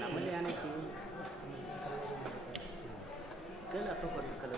ನಮ್ಮಲ್ಲಿ ಆನೈತಿ ಕಲ್ಲ ಅಪ್ಪ ಕೊಡ್ಬೇಕಲ್ಲ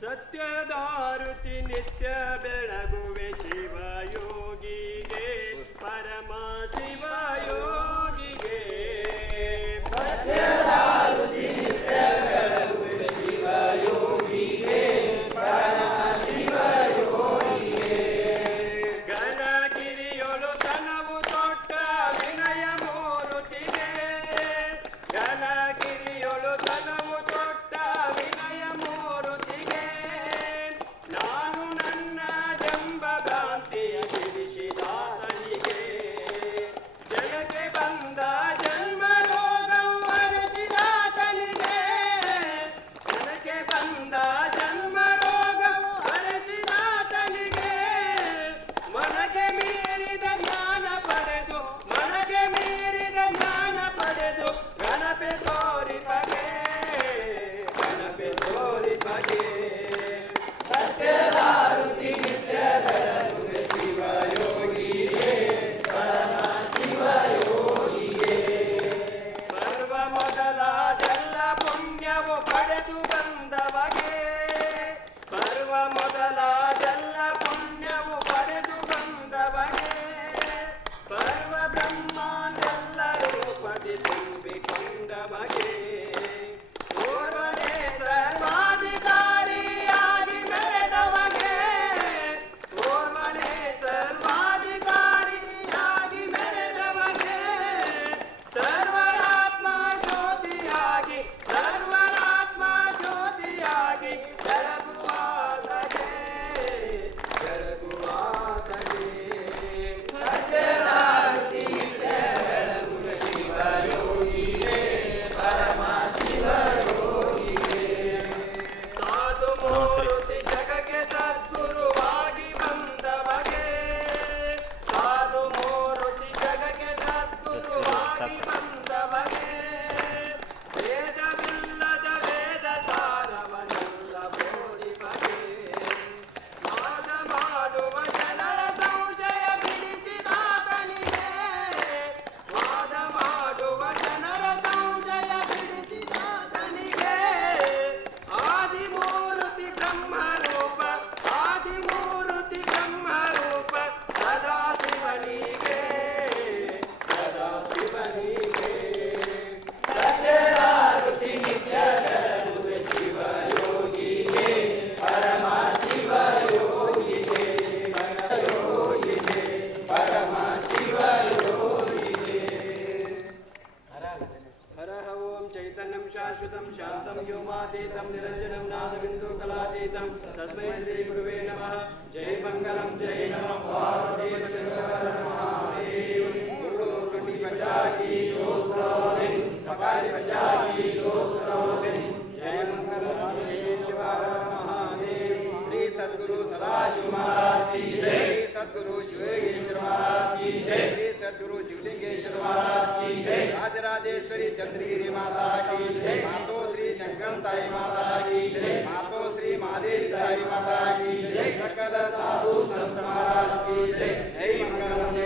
ಸತ್ಯದಾರುತಿ ನಿತ್ಯ ಬೆಳಗುವೆ ಶಿವಯೋಗಿ. राजेश्वरी चंद्रगिरी माता की मातो श्री शंकरताई माता की मातो श्री महादेवी ताई माता की सकल साधु संत महाराज की जय। मंगल